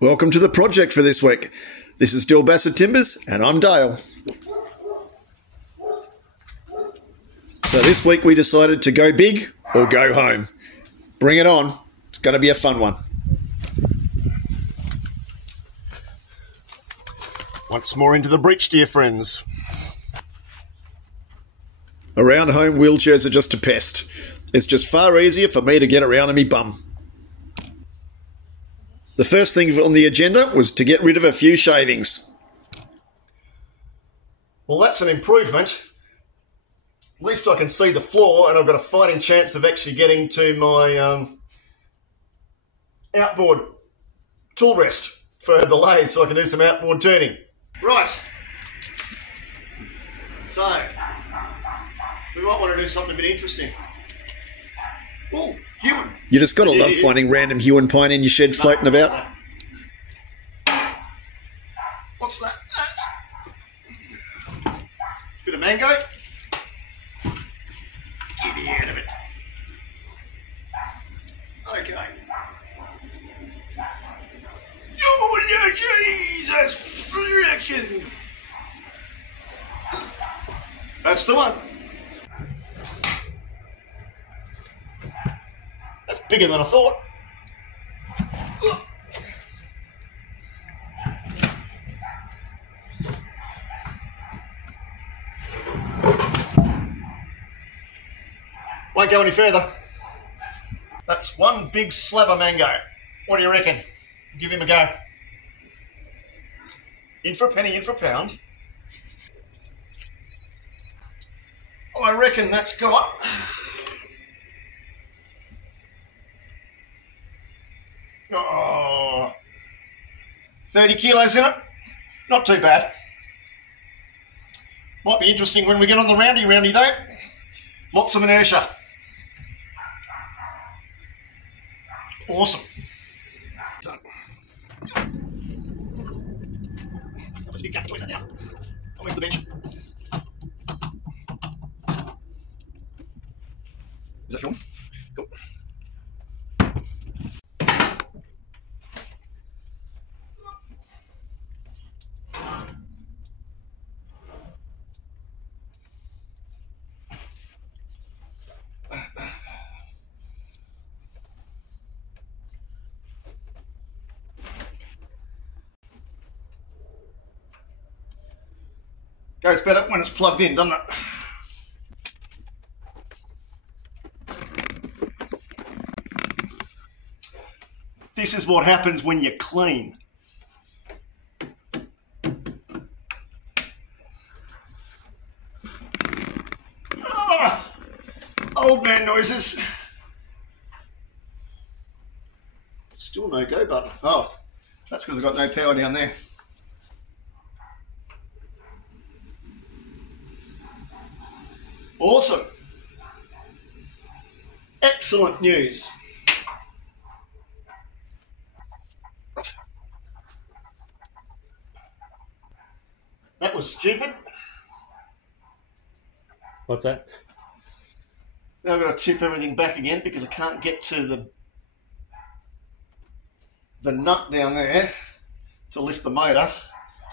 Welcome to the project for this week. This is Delbasid Timbers and I'm Dale. So this week we decided to go big or go home. Bring it on. It's going to be a fun one. Once more into the breach, dear friends. Around home wheelchairs are just a pest. It's just far easier for me to get around on me bum. The first thing on the agenda was to get rid of a few shavings. Well, that's an improvement. At least I can see the floor and I've got a fighting chance of actually getting to my outboard tool rest for the lathe so I can do some outboard turning. Right. So, we might want to do something a bit interesting. Oh, Hewan. You just gotta love finding random Hewan pine in your shed floating about. What's that? Bit of mango. Get me out of it. Okay. Oh, Jesus frickin'. That's the one. That's bigger than I thought. Won't go any further. That's one big slab of mango. What do you reckon? Give him a go. In for a penny, in for a pound. Oh, I reckon that's got... 30 kilos in it. Not too bad. Might be interesting when we get on the roundy though. Lots of inertia. Awesome. There's a big gap between that now. I'll move to the bench. Is that film? Cool. Goes better when it's plugged in, doesn't it? This is what happens when you clean. Oh, old man noises. Still no go button. Oh, that's because I've got no power down there. Awesome. Excellent news. That was stupid. What's that? Now I've got to tip everything back again because I can't get to the nut down there to lift the motor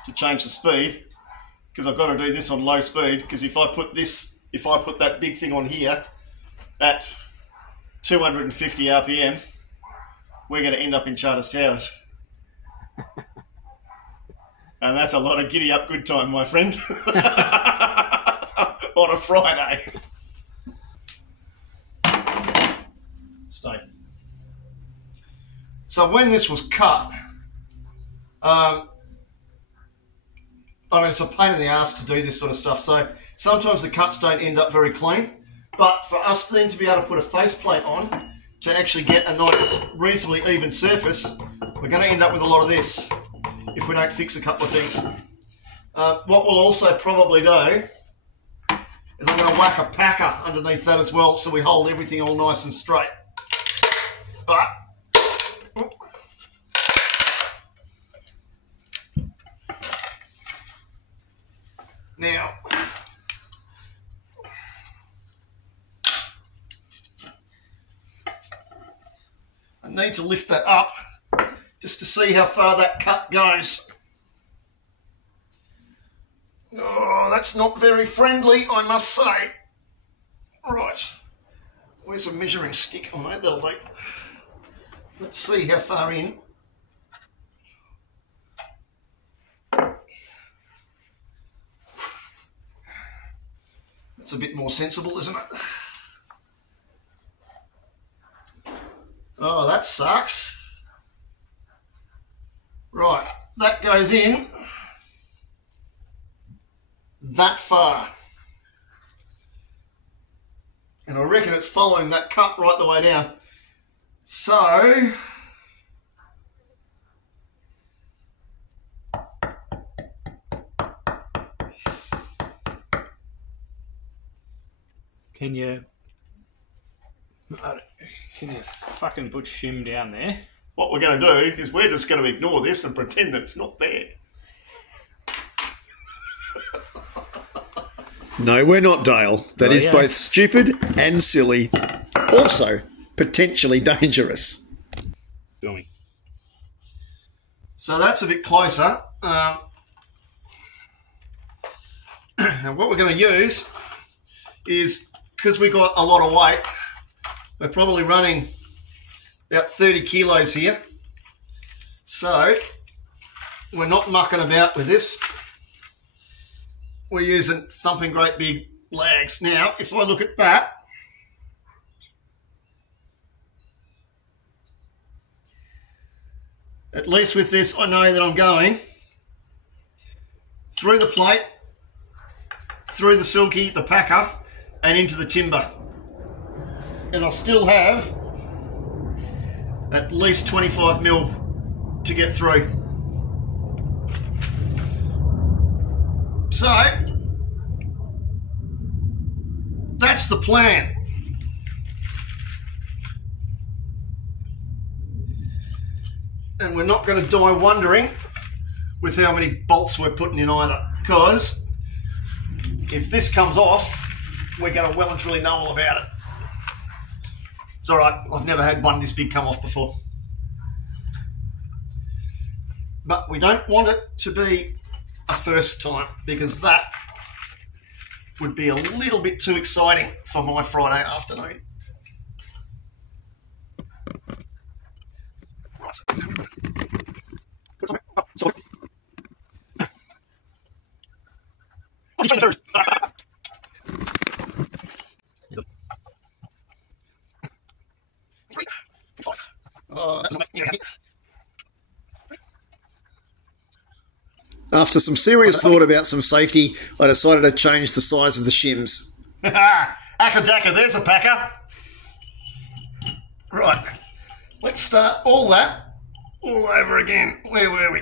to change the speed, because I've got to do this on low speed, because if I put that big thing on here at 250 RPM, we're going to end up in Charters Towers. And that's a lot of giddy up good time, my friend. On a Friday. Stay. So when this was cut, I mean, it's a pain in the ass to do this sort of stuff. So sometimes the cuts don't end up very clean. But for us then to be able to put a faceplate on to actually get a nice, reasonably even surface, we're going to end up with a lot of this if we don't fix a couple of things. What we'll also probably do is I'm going to whack a packer underneath that as well so we hold everything all nice and straight. But now, I need to lift that up just to see how far that cut goes. Oh, that's not very friendly, I must say. Right, where's a measuring stick? Oh no, that'll do. Let's see how far in. That's a bit more sensible, isn't it? Oh, that sucks. Right, that goes in that far. And I reckon it's following that cut right the way down. So, can you fucking put shim down there? what we're going to do is we're just going to ignore this and pretend that it's not there. No, we're not, Dale. That is both stupid and silly. Also, potentially dangerous. Filming. So that's a bit closer. And what we're going to use is, because we've got a lot of weight, we're probably running about 30 kilos here. So we're not mucking about with this. We're using thumping great big lags. Now, if I look at that, at least with this, I know that I'm going through the plate, through the silky, the packer, and into the timber. And I'll still have at least 25 mil to get through. So, that's the plan. And we're not going to die wondering with how many bolts we're putting in either, because if this comes off, we're going to well and truly know all about it. It's all right, I've never had one this big come off before. But we don't want it to be a first time, because that would be a little bit too exciting for my Friday afternoon. After some serious thought about some safety, I decided to change the size of the shims. Akadaka, there's a packer. Right, let's start all that all over again. Where were we?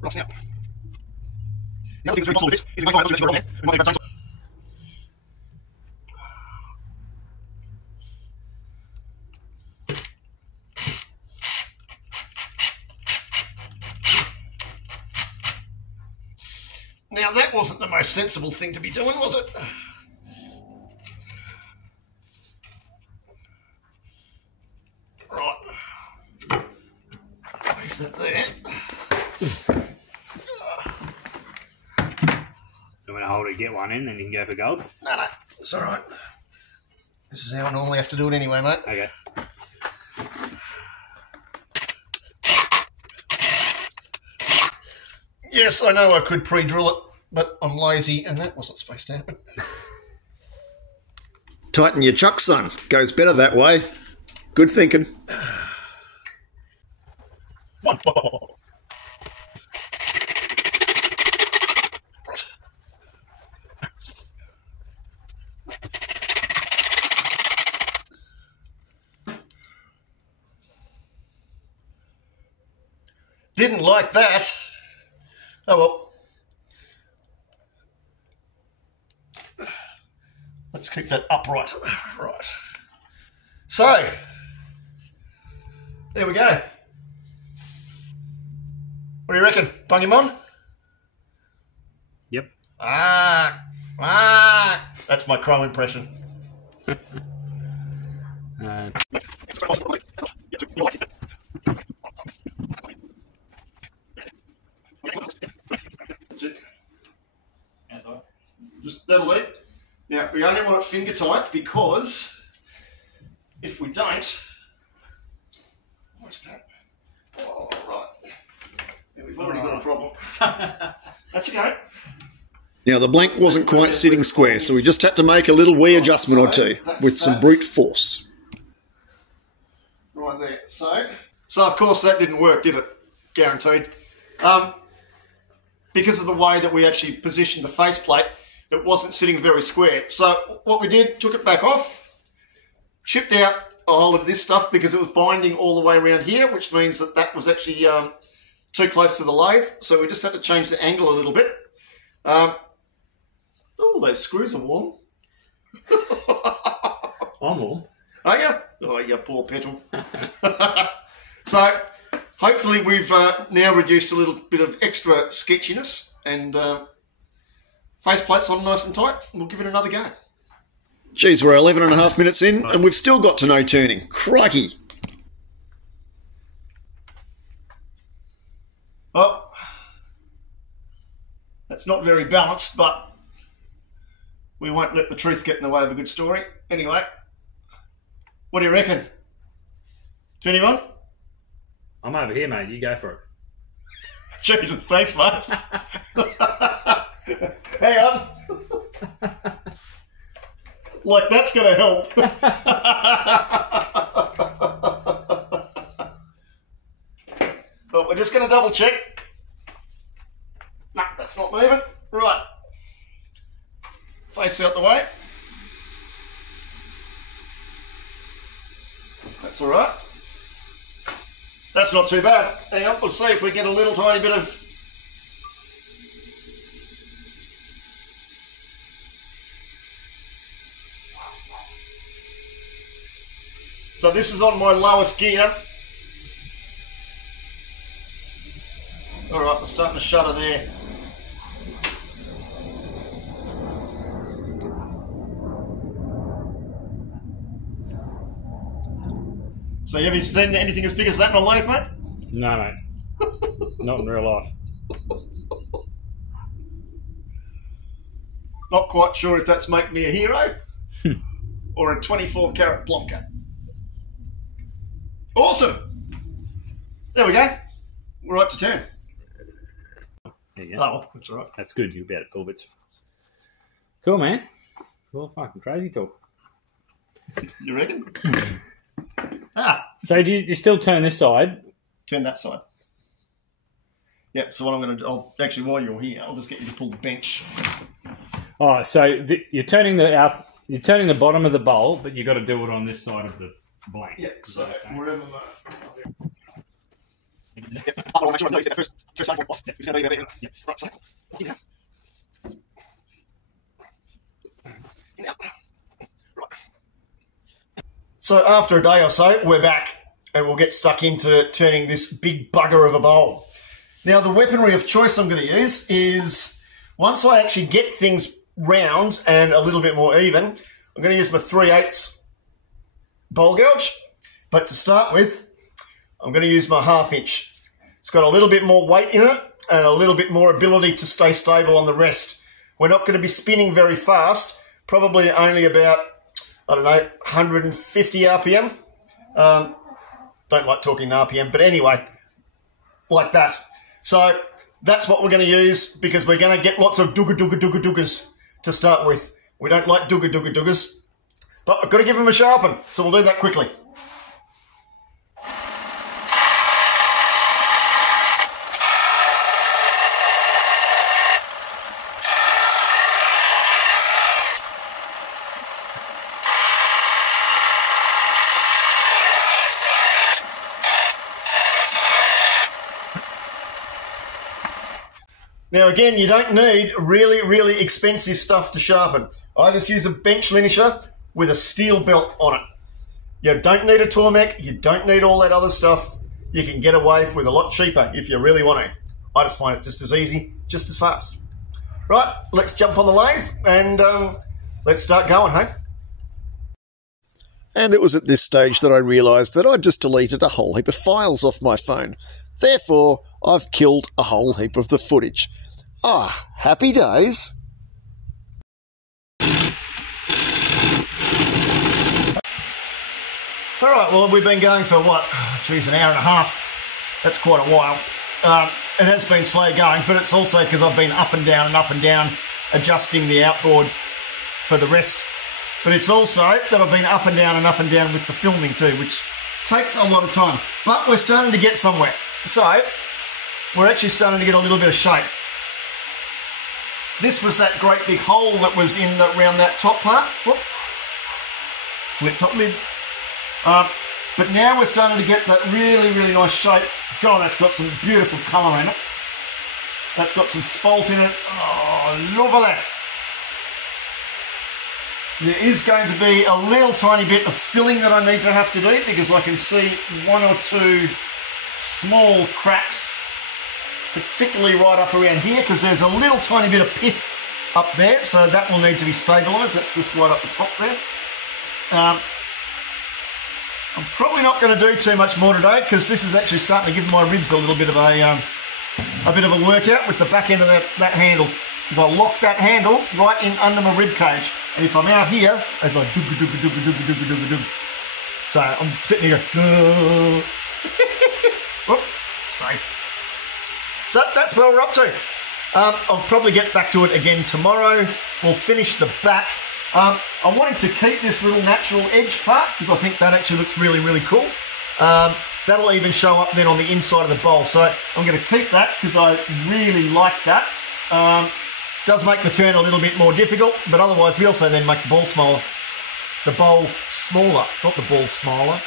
Right, now. The other thing that's very possible with this is we may find that there. We might need to Now, that wasn't the most sensible thing to be doing, was it? Right. Leave that there. You want to hold it, get one in, then you can go for gold? No, it's all right. This is how I normally have to do it anyway, mate. Okay. Yes, I know I could pre-drill it, but I'm lazy, and that wasn't supposed to happen. Tighten your chuck, son. Goes better that way. Good thinking. Didn't like that. Oh well. Let's keep that upright. Right. So, there we go. What do you reckon? Bung him on? Yep. That's my crow impression. That's it. Just that'll do. Now we only want it finger tight because if we don't, what's that? Oh, right. Yeah, we've already got a problem. That's okay. Now the blank wasn't quite sitting square, so we just had to make a little wee adjustment or two with some brute force. Right there. So of course that didn't work, did it? Guaranteed. Because of the way that we actually positioned the faceplate, it wasn't sitting very square. So what we did, took it back off, chipped out a whole of this stuff because it was binding all the way around here, which means that that was actually too close to the lathe. So we just had to change the angle a little bit. Oh, those screws are warm. I'm warm. Are you? Oh, you poor petal. So hopefully we've now reduced a little bit of extra sketchiness and faceplate's on nice and tight. We'll give it another go. Geez, we're 11.5 minutes in and we've still got to no turning. Crikey. Oh, that's not very balanced, but we won't let the truth get in the way of a good story. Anyway, what do you reckon? Turn him on? I'm over here, mate. You go for it. Jesus, thanks, mate. Hang on. Like that's going to help. But we're just going to double check. No, that's not moving. Right. Face out the way. That's all right. That's not too bad. Hang on, we'll see if we get a little tiny bit of... So this is on my lowest gear. All right, we're starting to shudder there. So have you seen anything as big as that in a lathe, mate? No, mate. Not in real life. Not quite sure if that's making me a hero or a 24-carat blocker. Awesome. There we go. We're right to turn. There you go. Oh, that's all right. That's good. You'll be out of 4 bits. Cool, man. Well, fucking crazy talk. You reckon? So do you still turn this side? Turn that side. Yep, so what I'm going to do, actually, while you're here, I'll just get you to pull the bench. Oh, so you're turning the bottom of the bowl, but you've got to do it on this side of the blank. Yeah, so wherever I want to make sure I know you first time off. Right, so, yeah. Right. So after a day or so, we're back and we'll get stuck into turning this big bugger of a bowl. Now the weaponry of choice I'm going to use is, once I actually get things round and a little bit more even, I'm going to use my 3/8 bowl gouge. But to start with, I'm going to use my 1/2 inch. It's got a little bit more weight in it and a little bit more ability to stay stable on the rest. We're not going to be spinning very fast, probably only about, I don't know, 150 RPM. Don't like talking RPM, but anyway, like that. So that's what we're going to use because we're going to get lots of dooga to start with. We don't like doogas, but I've got to give them a sharpen, so we'll do that quickly. Now again, you don't need really expensive stuff to sharpen. I just use a bench linisher with a steel belt on it. You don't need a Tormek, you don't need all that other stuff. You can get away with a lot cheaper if you really want to. I just find it just as easy, just as fast. Right, let's jump on the lathe and let's start going, hey? And it was at this stage that I realised that I'd just deleted a whole heap of files off my phone. Therefore, I've killed a whole heap of the footage. Ah, happy days. Alright, well, we've been going for what? Geez, an hour and a half. That's quite a while. It has been slow going, but it's also because I've been up and down, adjusting the outboard for the rest. But it's also that I've been up and down with the filming too, which takes a lot of time. But we're starting to get somewhere. So, we're actually starting to get a little bit of shape. This was that great big hole that was in around that top part. Whoop. Flip top lid. But now we're starting to get that really, really nice shape. God, that's got some beautiful colour in it. That's got some spalt in it. Oh, lovely. There is going to be a little tiny bit of filling that I need to have to do because I can see one or two small cracks, particularly right up around here because there's a little tiny bit of pith up there, so that will need to be stabilised. That's just right up the top there. I'm probably not going to do too much more today because this is actually starting to give my ribs a little bit of a workout with the back end of that handle. Because I lock that handle right in under my rib cage, and if I'm out here, it's like dooga dooga dooga dooga dooga dooga dooga. So I'm sitting here. Whoop, stay. So that's where we're up to. I'll probably get back to it again tomorrow. We'll finish the back. I wanted to keep this little natural edge part because I think that actually looks really, really cool. That'll even show up then on the inside of the bowl. So I'm going to keep that because I really like that. Does make the turn a little bit more difficult, but otherwise we also then make the bowl smaller. The bowl smaller, not the ball smaller.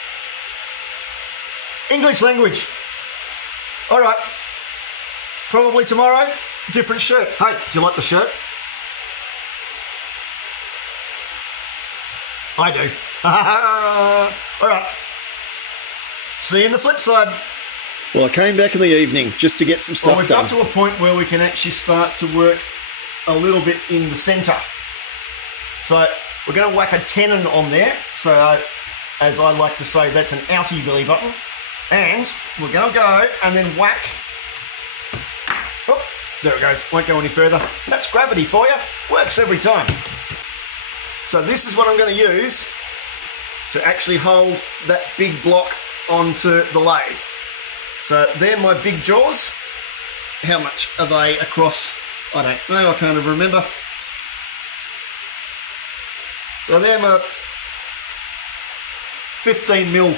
English language. All right. Probably tomorrow, different shirt. Hey, do you like the shirt? I do. All right. See you in the flip side. Well, I came back in the evening just to get some stuff we've done. got to a point where we can actually start to work a little bit in the centre. So we're going to whack a tenon on there. So as I like to say, that's an outie belly button. And we're going to go and then whack. Oh, there it goes. Won't go any further. That's gravity for you. Works every time. So this is what I'm going to use to actually hold that big block onto the lathe. So they're my big jaws. How much are they across? I don't know, I can't even remember. So they're my 15mm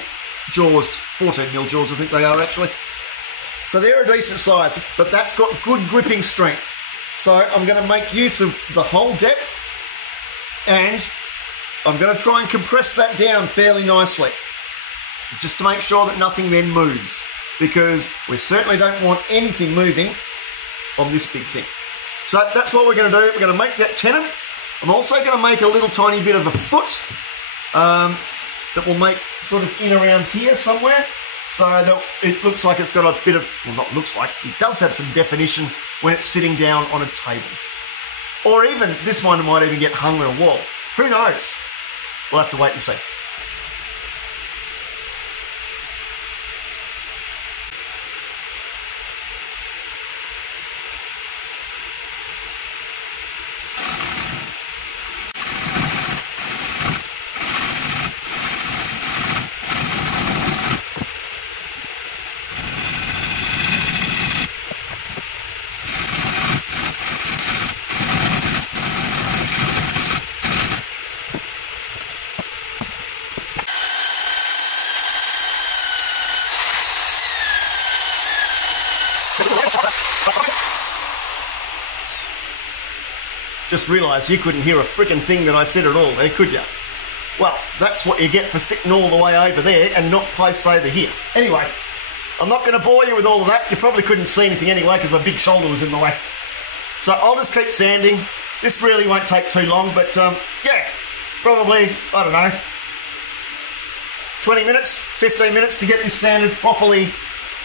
jaws, 14mm jaws I think they are actually. So they're a decent size, but that's got good gripping strength. So I'm going to make use of the whole depth and I'm going to try and compress that down fairly nicely. Just to make sure that nothing then moves. Because we certainly don't want anything moving on this big thing. So that's what we're going to do. We're going to make that tenon. I'm also going to make a little tiny bit of a foot that will make sort of in around here somewhere. So that it looks like it's got a bit of, well not looks like, it does have some definition when it's sitting down on a table. Or even, this one might even get hung on a wall. Who knows? We'll have to wait and see. Just realised you couldn't hear a frickin' thing that I said at all there, could you? Well, that's what you get for sitting all the way over there and not close over here. Anyway, I'm not going to bore you with all of that. You probably couldn't see anything anyway because my big shoulder was in the way. So I'll just keep sanding. This really won't take too long, but yeah, probably, I don't know, 20 minutes, 15 minutes to get this sanded properly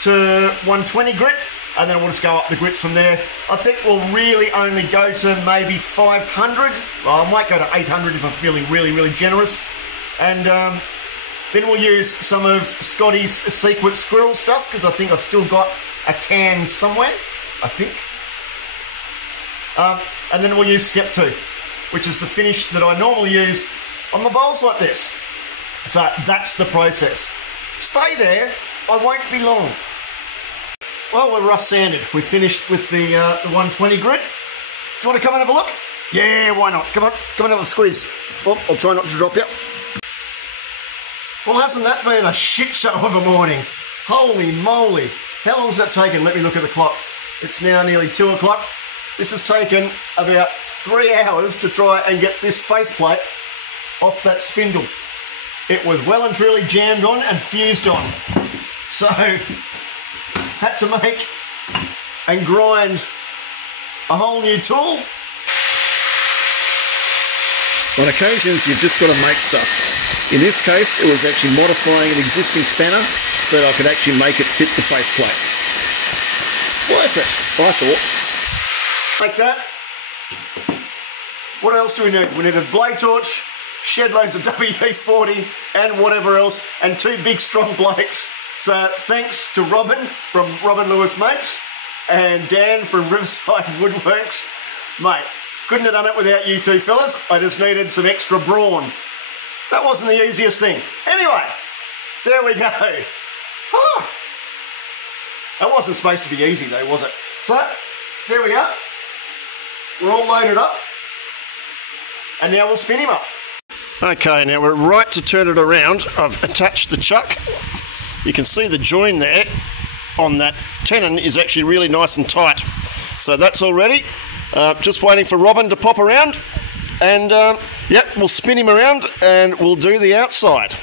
to 120 grit. And then we'll just go up the grits from there. I think we'll really only go to maybe 500. Well, I might go to 800 if I'm feeling really, really generous. And Then we'll use some of Scotty's Secret Squirrel stuff, because I think I've still got a can somewhere, I think. And then we'll use step 2, which is the finish that I normally use on the bowls like this. So that's the process. Stay there, I won't be long. Well, we're rough sanded. We finished with the 120 grit. Do you want to come and have a look? Yeah, why not? Come on have a squeeze. Oh, I'll try not to drop you. Well, hasn't that been a shit show of a morning? Holy moly. How long has that taken? Let me look at the clock. It's now nearly 2 o'clock. This has taken about 3 hours to try and get this faceplate off that spindle. It was well and truly jammed on and fused on. So, had to make and grind a whole new tool. On occasions, you've just got to make stuff. In this case, it was actually modifying an existing spanner so that I could actually make it fit the faceplate. Worth it, I thought. Like that. What else do we need? We need a blade torch, shed loads of WD-40 and whatever else, and 2 big strong blokes. So thanks to Robin from Robin Lewis Makes and Dan from Riverside Woodworks. Mate, couldn't have done it without you two fellas. I just needed some extra brawn. That wasn't the easiest thing. Anyway, there we go. Oh, that wasn't supposed to be easy though, was it? So, there we go. We're all loaded up. And now we'll spin him up. Okay, now we're right to turn it around. I've attached the chuck. You can see the join there on that tenon is actually really nice and tight. So that's all ready. Just waiting for Robin to pop around. And yep, we'll spin him around and we'll do the outside.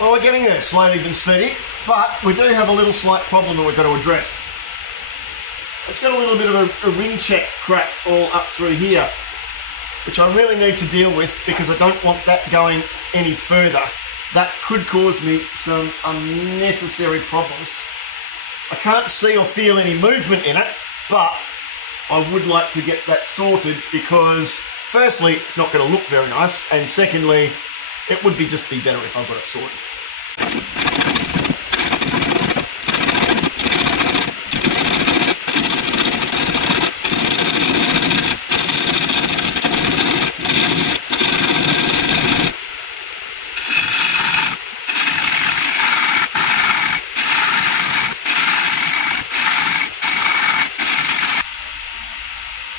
Well, we're getting there, slowly but steady, but we do have a little slight problem that we've got to address. It's got a little bit of a ring check crack all up through here, which I really need to deal with because I don't want that going any further. That could cause me some unnecessary problems. I can't see or feel any movement in it, but I would like to get that sorted because firstly, it's not going to look very nice, and secondly, it would just be better if I got it sorted.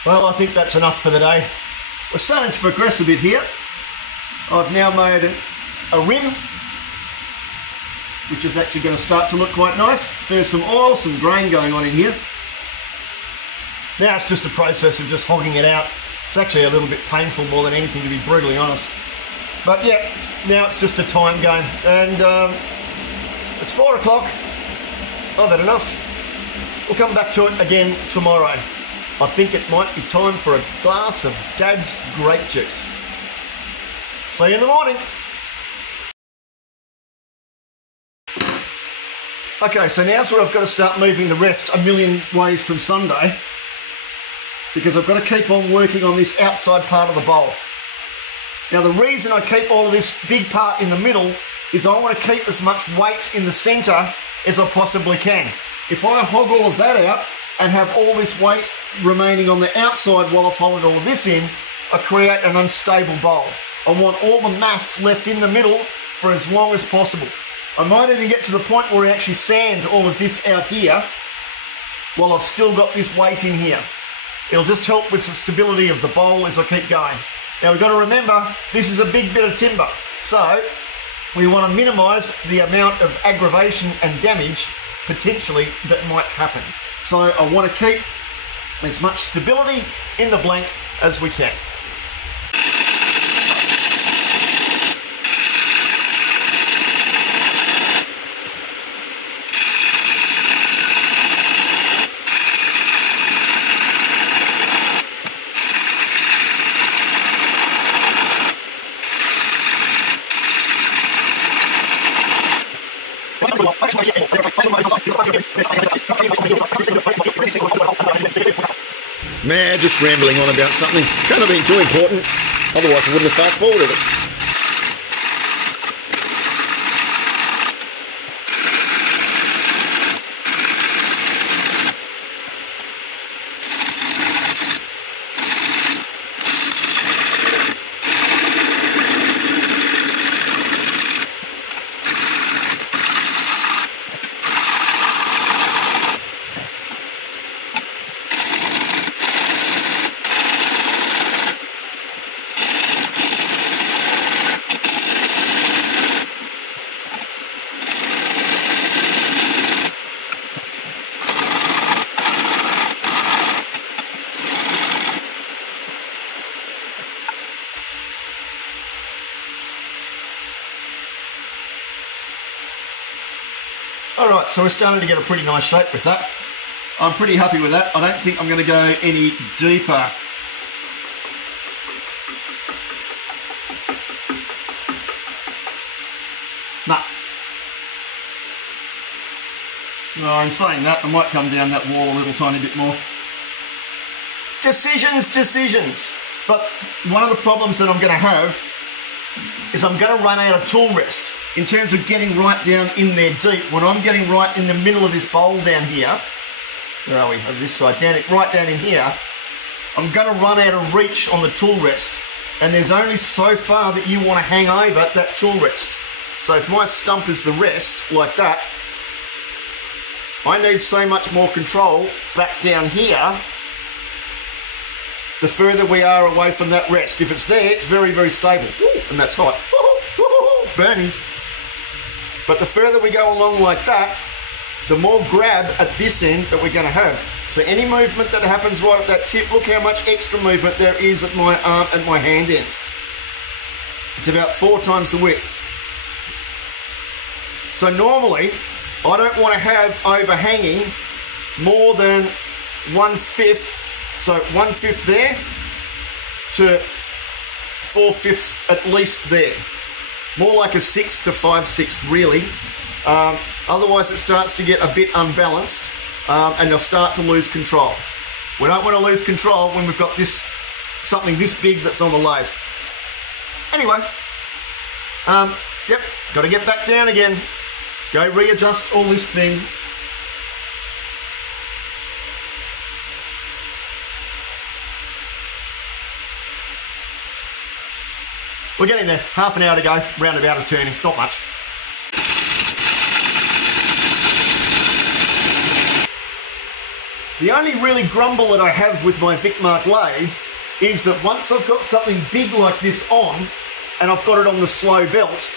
Well, I think that's enough for the day. We're starting to progress a bit here. I've now made a rim, which is actually going to start to look quite nice. There's some oil, some grain going on in here. Now it's just a process of just hogging it out. It's actually a little bit painful more than anything, to be brutally honest. But yeah, now it's just a time game. And it's 4 o'clock. I've had enough. We'll come back to it again tomorrow. I think it might be time for a glass of Dad's grape juice. See you in the morning. Okay, so now's where I've got to start moving the rest a million ways from Sunday, because I've got to keep on working on this outside part of the bowl. Now the reason I keep all of this big part in the middle is I want to keep as much weight in the centre as I possibly can. If I hog all of that out and have all this weight remaining on the outside while I've hollowed all of this in, I create an unstable bowl. I want all the mass left in the middle for as long as possible. I might even get to the point where I actually sand all of this out here while I've still got this weight in here. It'll just help with the stability of the bowl as I keep going. Now we've got to remember, this is a big bit of timber, so we want to minimise the amount of aggravation and damage potentially that might happen. So I want to keep as much stability in the blank as we can. Man, just rambling on about something. Can't have been too important, otherwise I wouldn't have fast forwarded it. Alright, so we're starting to get a pretty nice shape with that. I'm pretty happy with that. I don't think I'm going to go any deeper. Nah. No, in saying that, I might come down that wall a little tiny bit more. Decisions. But one of the problems that I'm going to have is I'm going to run out of tool rest. In terms of getting right down in there deep, when I'm getting right in the middle of this bowl down here, where are we, on this side, right down in here, I'm going to run out of reach on the tool rest. And there's only so far that you want to hang over that tool rest. So if my stump is the rest, like that, I need so much more control back down here, the further we are away from that rest. If it's there, it's very, very stable. Ooh, and that's hot. Burnies. But the further we go along like that, the more grab at this end that we're going to have. So any movement that happens right at that tip, look how much extra movement there is at my arm and my hand end. It's about 4 times the width. So normally, I don't want to have overhanging more than 1/5. So 1/5 there to 4/5 at least there. More like a 1/6 to 5/6 really. Otherwise it starts to get a bit unbalanced and they'll start to lose control. We don't want to lose control when we've got this something this big that's on the lathe. Anyway, yep, got to get back down again. Go readjust all this thing. We're getting there. Half an hour to go. Roundabout is turning. Not much. The only really grumble that I have with my Vicmark lathe is that once I've got something big like this on, and I've got it on the slow belt,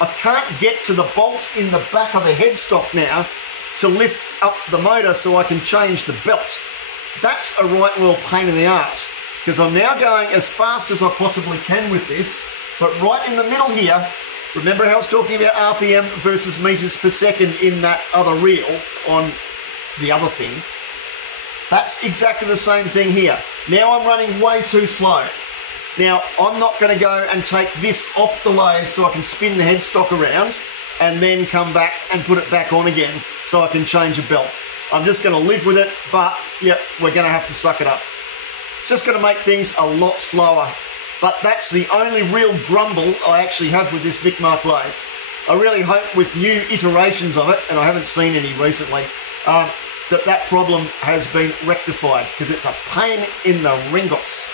I can't get to the bolt in the back of the headstock now to lift up the motor so I can change the belt. That's a right real pain in the arse. Because I'm now going as fast as I possibly can with this, but right in the middle here, remember how I was talking about RPM versus meters per second in that other reel on the other thing? That's exactly the same thing here. Now I'm running way too slow. Now I'm not going to go and take this off the lathe so I can spin the headstock around and then come back and put it back on again so I can change a belt. I'm just going to live with it, but yeah, we're going to have to suck it up. Just going to make things a lot slower. But that's the only real grumble I actually have with this Vicmark lathe. I really hope with new iterations of it, and I haven't seen any recently, that problem has been rectified, because it's a pain in the ringos.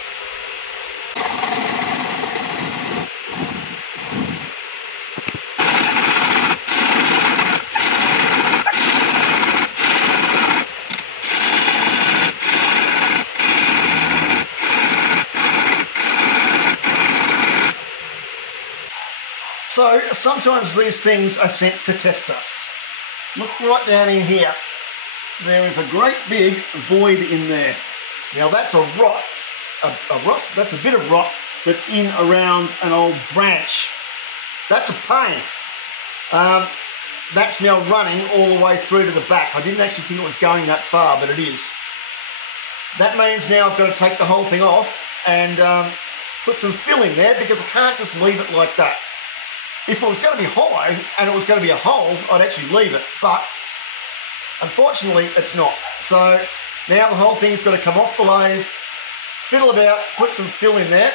So sometimes these things are sent to test us. Look right down in here. There is a great big void in there. Now that's a rot. A rot? That's a bit of rot that's in around an old branch. That's a pain. That's now running all the way through to the back. I didn't actually think it was going that far, but it is. That means now I've got to take the whole thing off and put some fill in there because I can't just leave it like that. if it was going to be hollow and it was going to be a hole, I'd actually leave it. But unfortunately, it's not. So now the whole thing's got to come off the lathe, fiddle about, put some fill in there,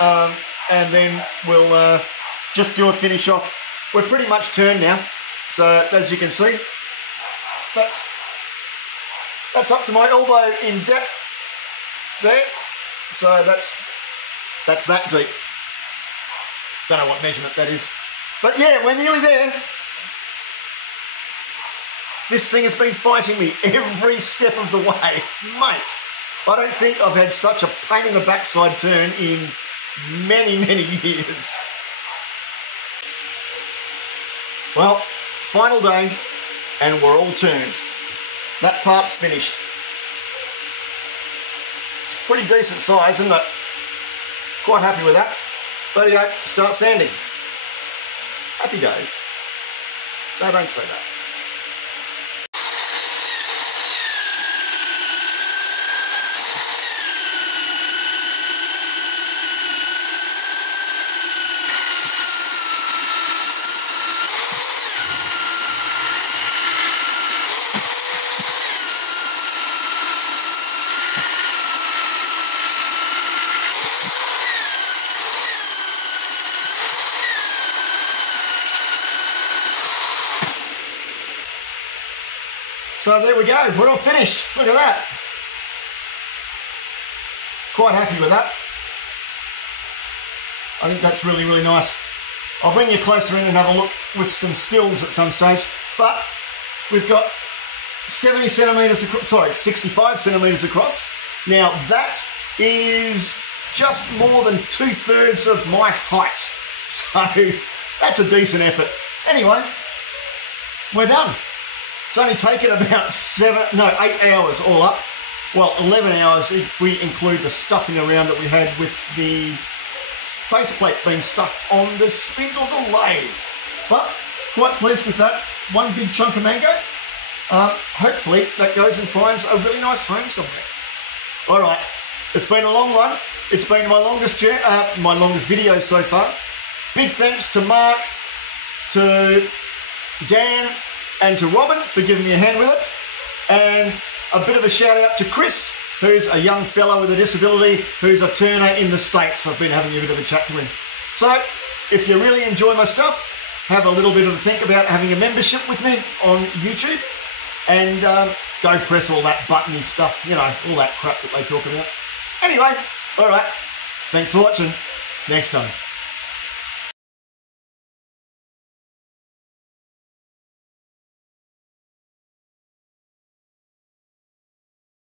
and then we'll just do a finish off. We're pretty much turned now. So as you can see, that's up to my elbow in depth there. So that's that deep. Don't know what measurement that is. But yeah, we're nearly there. This thing has been fighting me every step of the way. Mate, I don't think I've had such a pain in the backside turn in many, many years. Well, final day, and we're all turned. That part's finished. It's a pretty decent size, isn't it? Quite happy with that. But anyway, start sanding. Happy days. No, don't say that. So there we go, we're all finished. Look at that. Quite happy with that. I think that's really, really nice. I'll bring you closer in and have a look with some stills at some stage. But we've got 70 centimetres across, sorry, 65 centimetres across. Now that is just more than 2/3 of my height. So that's a decent effort. Anyway, we're done. It's only taken about 8 hours all up. Well, 11 hours if we include the stuffing around that we had with the faceplate being stuck on the spindle of the lathe. But quite pleased with that. One big chunk of mango. Hopefully that goes and finds a really nice home somewhere. All right, it's been a long one. It's been my longest video so far. Big thanks to Mark, to Dan, and to Robin for giving me a hand with it. And a bit of a shout out to Chris, who's a young fellow with a disability, who's a turner in the States. I've been having a bit of a chat to him. So, if you really enjoy my stuff, have a little bit of a think about having a membership with me on YouTube. And go press all that buttony stuff, you know, all that crap that they talk about. Anyway, alright, thanks for watching. Next time.